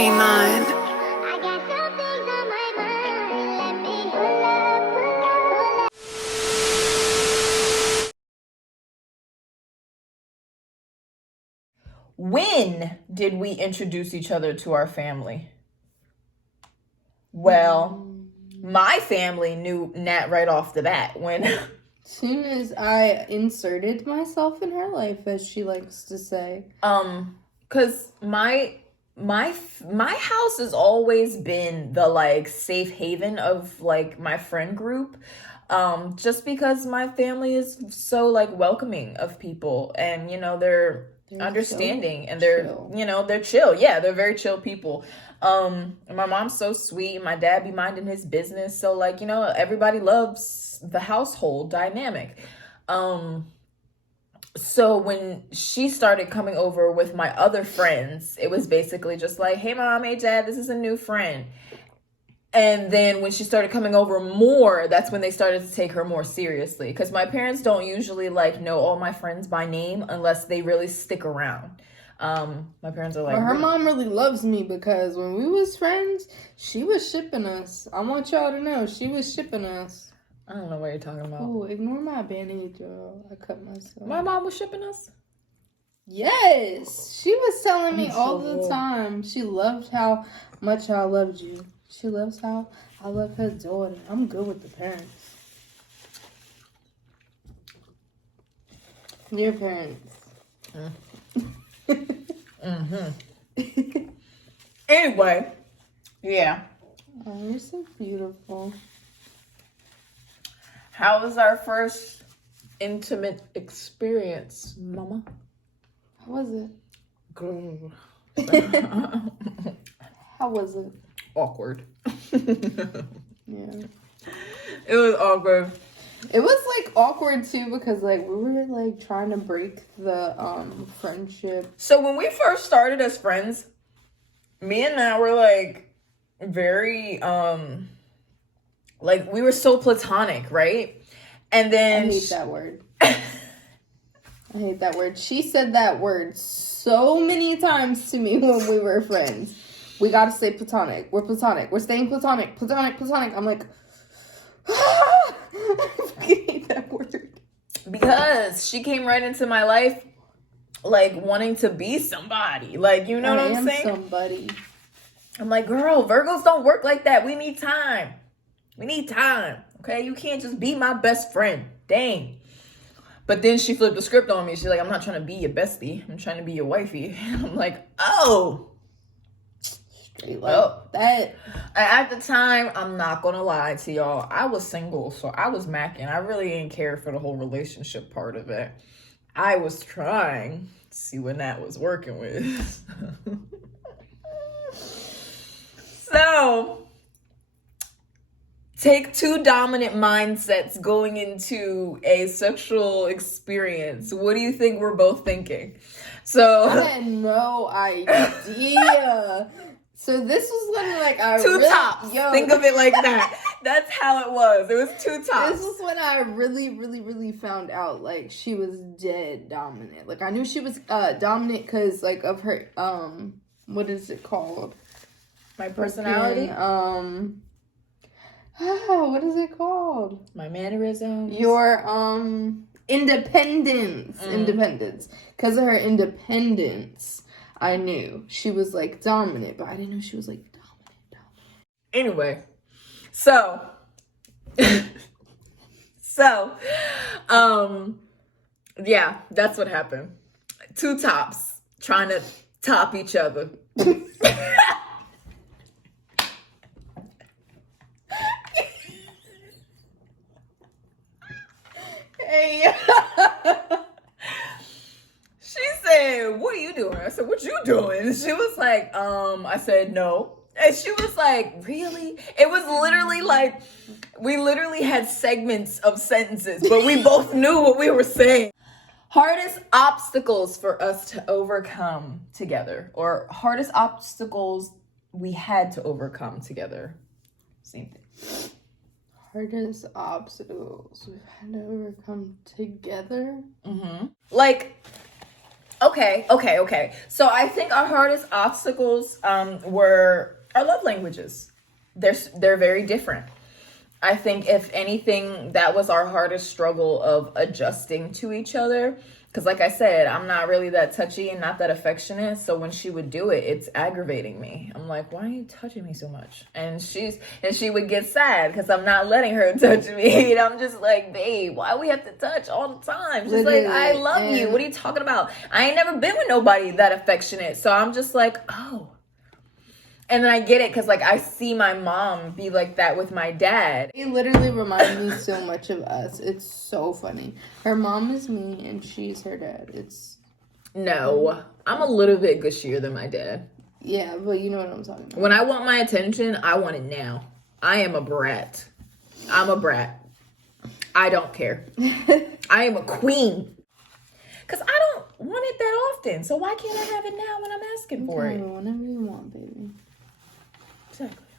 ain't mine. When did we introduce each other to our family? Well, my family knew Nat right off the bat when soon as I inserted myself in her life, as she likes to say. Cause my house has always been the like safe haven of like my friend group. Just because my family is so like welcoming of people, and you know they're understanding, and they're chill. You know, they're chill. Yeah, they're very chill people. My mom's so sweet. My dad be minding his business. So like, you know, everybody loves the household dynamic. So when she started coming over with my other friends, it was basically just like, hey mom, hey dad, this is a new friend. And then when she started coming over more, that's when they started to take her more seriously. Because my parents don't usually like know all my friends by name unless they really stick around. My parents are like, well, her mom really loves me because when we was friends, she was shipping us. I want y'all to know, she was shipping us. I don't know what you're talking about. Oh, ignore my bandage, y'all. I cut myself. My mom was shipping us? Yes. She was telling me all the time. She loved how much I loved you. She loves how I love her daughter. I'm good with the parents. Your parents. Anyway, yeah. Oh, you're so beautiful. How was our first intimate experience, mama? How was it? Girl. How was it? Awkward. Yeah. It was awkward. It was like awkward too because like we were like trying to break the friendship. So when we first started as friends, me and Nat were like very like we were so platonic, right? And then I hate that word. I hate that word. She said that word so many times to me when we were friends. We gotta stay platonic. We're platonic. We're staying platonic. Platonic, platonic. I'm like, I hate that word. Because she came right into my life like wanting to be somebody. Like, you know what I'm saying? Somebody. I'm like, girl, Virgos don't work like that. We need time. We need time. Okay? You can't just be my best friend. Dang. But then she flipped the script on me. She's like, I'm not trying to be your bestie. I'm trying to be your wifey. I'm like, oh. Straight like that. At the time, I'm not gonna lie to y'all, I was single, so I was macking. I really didn't care for the whole relationship part of it. I was trying to see what Nat was working with. So, take two dominant mindsets going into a sexual experience. What do you think we're both thinking? So I had no idea. So this was when like I two tops. Think of it like that. That's how it was. It was two tops. This was when I really found out like she was dead dominant. Like I knew she was dominant because like of her what is it called? My personality. What is it called? My mannerisms. Your independence. Independence. Because of her independence, I knew she was like dominant, but I didn't know she was like dominant. Anyway, so yeah, that's what happened. Two tops trying to top each other. Hey. She said, what are you doing? I said, what you doing? She was like, I said, no. And she was like, really? It was literally like, we literally had segments of sentences, but we both knew what we were saying. Hardest obstacles for us to overcome together, or hardest obstacles we had to overcome together. Same thing. Hardest obstacles we've had to overcome together. Like, Okay. So I think our hardest obstacles were our love languages. They're very different. I think if anything, that was our hardest struggle of adjusting to each other. Because like I said, I'm not really that touchy and not that affectionate. So when she would do it, it's aggravating me. I'm like, why are you touching me so much? And she would get sad because I'm not letting her touch me. And I'm just like, babe, why we have to touch all the time? She's like, I love you. What are you talking about? I ain't never been with nobody that affectionate. So I'm just like, oh. And then I get it because, like, I see my mom be like that with my dad. It literally reminds me so much of us. It's so funny. Her mom is me, and she's her dad. No, I'm a little bit gushier than my dad. Yeah, but you know what I'm talking about. When I want my attention, I want it now. I am a brat. I'm a brat. I don't care. I am a queen. Because I don't want it that often. So why can't I have it now when I'm asking for it? Whenever you want, baby. Exactly.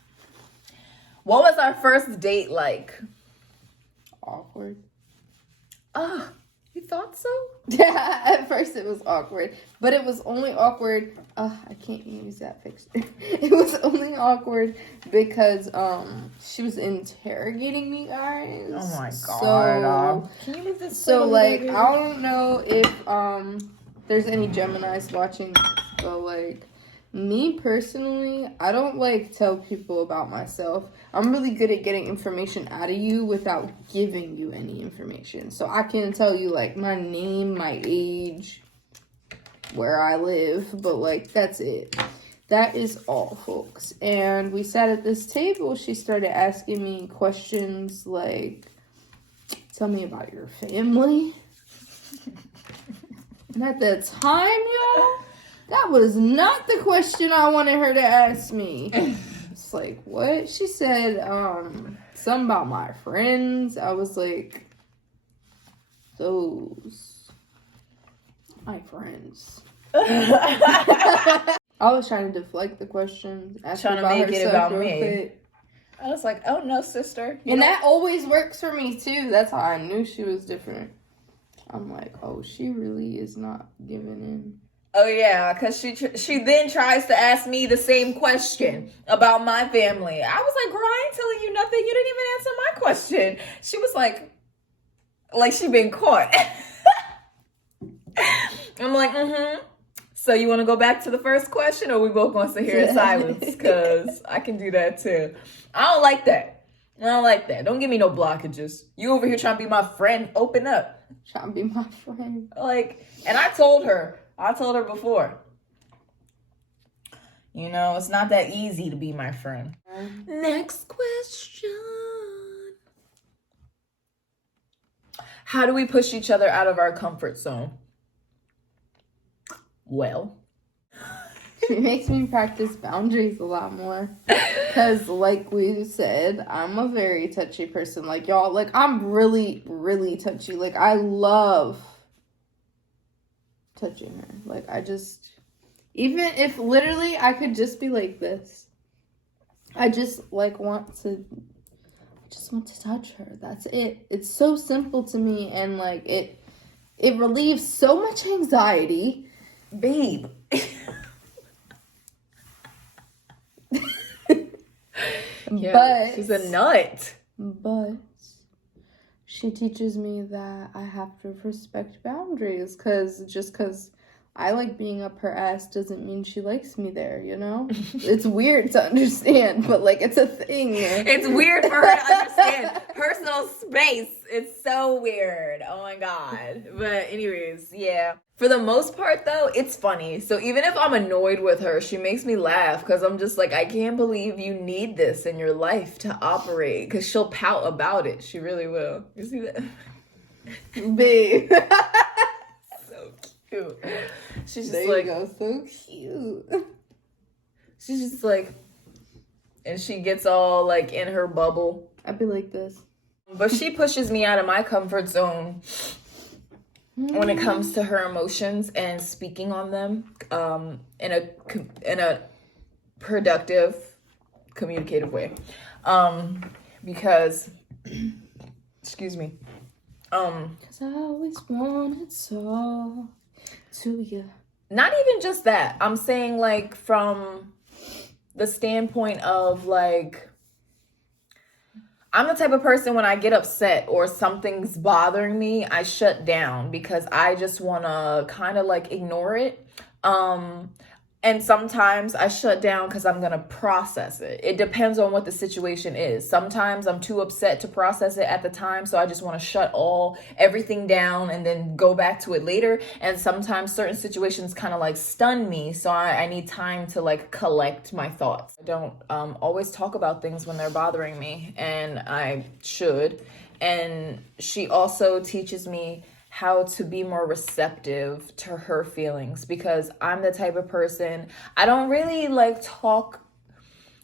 What was our first date like? Awkward. You thought so? Yeah, at first it was awkward. But it was only awkward. I can't use that picture. It was only awkward because she was interrogating me, guys. Oh my god. Can you move this? So like, I don't know if there's any Geminis watching, but like, me personally, I don't like tell people about myself. I'm really good at getting information out of you without giving you any information. So I can tell you like my name, my age, where I live, but like that's it. That is all, folks. And we sat at this table. She started asking me questions like, tell me about your family. And at the time, y'all, that was not the question I wanted her to ask me. It's like, what? She said, something about my friends. I was like, those, my friends. I was trying to deflect the question. Trying to make it about me. I was like, oh no, sister. And that always works for me too. That's how I knew she was different. I'm like, oh, she really is not giving in. Oh yeah, because she then tries to ask me the same question about my family. I was like, girl, I ain't telling you nothing. You didn't even answer my question. She was like she been caught. I'm like, So you want to go back to the first question, or we both going to sit here in silence? Because I can do that too. I don't like that. Don't give me no blockages. You over here trying to be my friend. Open up. Trying to be my friend. Like, and I told her before, you know, it's not that easy to be my friend. Next question. How do we push each other out of our comfort zone? Well, she makes me practice boundaries a lot more. Because, like we said, I'm a very touchy person. Like, y'all, like, I'm really, really touchy. Like, I love touching her. Like, I just, even if literally I could just be like this, I just like want to touch her. That's it. It's so simple to me, and like it relieves so much anxiety, babe. Yeah, but she's a nut. But she teaches me that I have to respect boundaries, because I like being up her ass doesn't mean she likes me there, you know? It's weird to understand, but like it's a thing. It's weird for her to understand. Personal space. It's so weird. Oh my God. But anyways, yeah. For the most part though, it's funny. So even if I'm annoyed with her, she makes me laugh because I'm just like, I can't believe you need this in your life to operate, because she'll pout about it. She really will. You see that? Babe. So cute. She's just there like, you go. So cute. She's just like, and she gets all like in her bubble. I'd be like this. But she pushes me out of my comfort zone when it comes to her emotions and speaking on them in a productive, communicative way. Because, excuse me. Because I always wanted so. to you. Not even just that. I'm saying, like, from the standpoint of, like, I'm the type of person, when I get upset or something's bothering me, I shut down because I just want to kind of like ignore it. And sometimes I shut down because I'm going to process it. It depends on what the situation is. Sometimes I'm too upset to process it at the time, so I just want to shut everything down and then go back to it later. And sometimes certain situations kind of like stun me, so I need time to like collect my thoughts. I don't always talk about things when they're bothering me, and I should. And she also teaches me how to be more receptive to her feelings, because I'm the type of person, I don't really like talk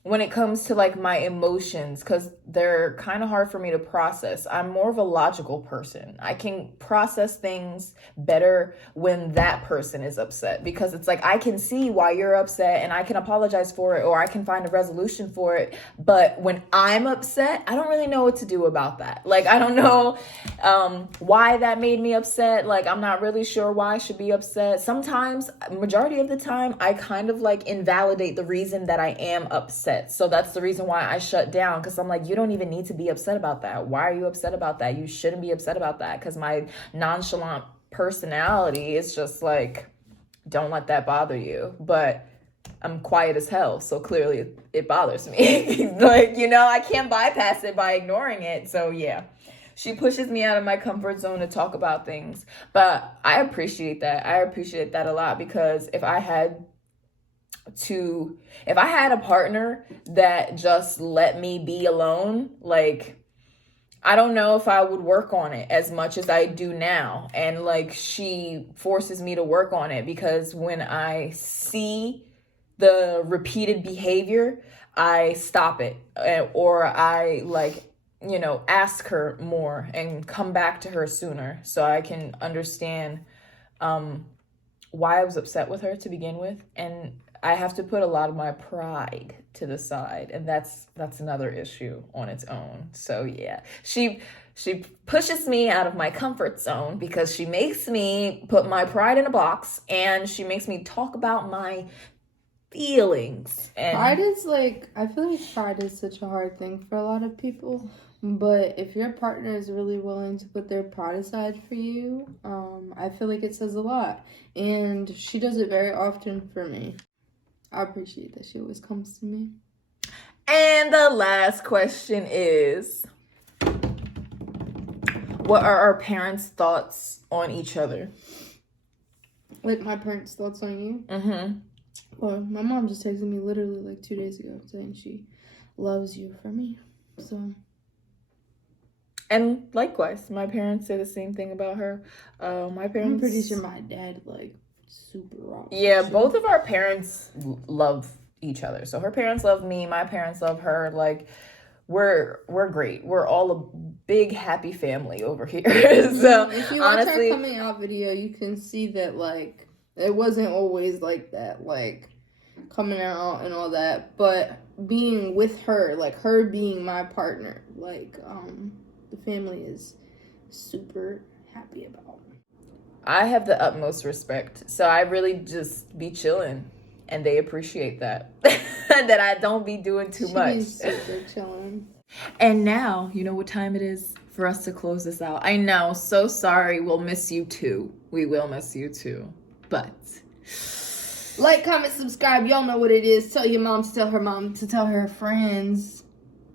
when it comes to like my emotions, because they're kind of hard for me to process. I'm more of a logical person. I can process things better when that person is upset, because it's like I can see why you're upset and I can apologize for it, or I can find a resolution for it. But when I'm upset, I don't really know what to do about that. Like, I don't know why that made me upset. Like, I'm not really sure why I should be upset. Sometimes, majority of the time, I kind of like invalidate the reason that I am upset. So that's the reason why I shut down, because I'm like, you don't even need to be upset about that. Why are you upset about that? You shouldn't be upset about that. Because my nonchalant personality is just like, don't let that bother you. But I'm quiet as hell, so clearly it bothers me. Like, you know, I can't bypass it by ignoring it. So yeah, she pushes me out of my comfort zone to talk about things. But I appreciate that. I appreciate that a lot, because if I had a partner that just let me be alone, like, I don't know if I would work on it as much as I do now. And like, she forces me to work on it, because when I see the repeated behavior, I stop it, or I like, you know, ask her more and come back to her sooner, so I can understand why I was upset with her to begin with. And I have to put a lot of my pride to the side, and that's another issue on its own. So yeah, she pushes me out of my comfort zone, because she makes me put my pride in a box, and she makes me talk about my feelings. And pride is like, I feel like pride is such a hard thing for a lot of people. But if your partner is really willing to put their pride aside for you, I feel like it says a lot. And she does it very often for me. I appreciate that she always comes to me. And the last question is, what are our parents' thoughts on each other? Like, my parents' thoughts on you? Mm-hmm. Well, my mom just texted me literally like 2 days ago saying she loves you for me. So. And likewise, my parents say the same thing about her. My parents. I'm pretty sure my dad like super rock. Yeah, both of our parents love each other. So her parents love me, my parents love her. Like, we're great. We're all a big happy family over here. So if you watch honestly, our coming out video, you can see that like it wasn't always like that, like coming out and all that. But being with her, like her being my partner, like the family is super happy about. I have the utmost respect. So I really just be chilling, and they appreciate that. That I don't be doing too much. Super chilling. And now, you know what time it is for us to close this out. I know, so sorry. We'll miss you too. We will miss you too. But like, comment, subscribe. Y'all know what it is. Tell your mom to tell her mom to tell her friends.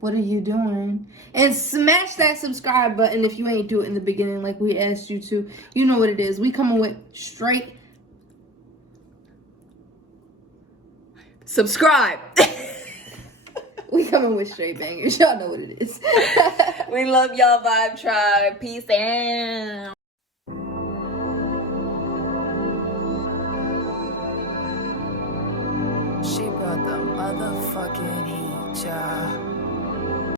What are you doing? And smash that subscribe button if you ain't do it in the beginning like we asked you to. You know what it is. We coming with straight. Subscribe. We coming with straight bangers. Y'all know what it is. We love y'all, Vibe Tribe. Peace out. She brought the motherfucking heat, y'all.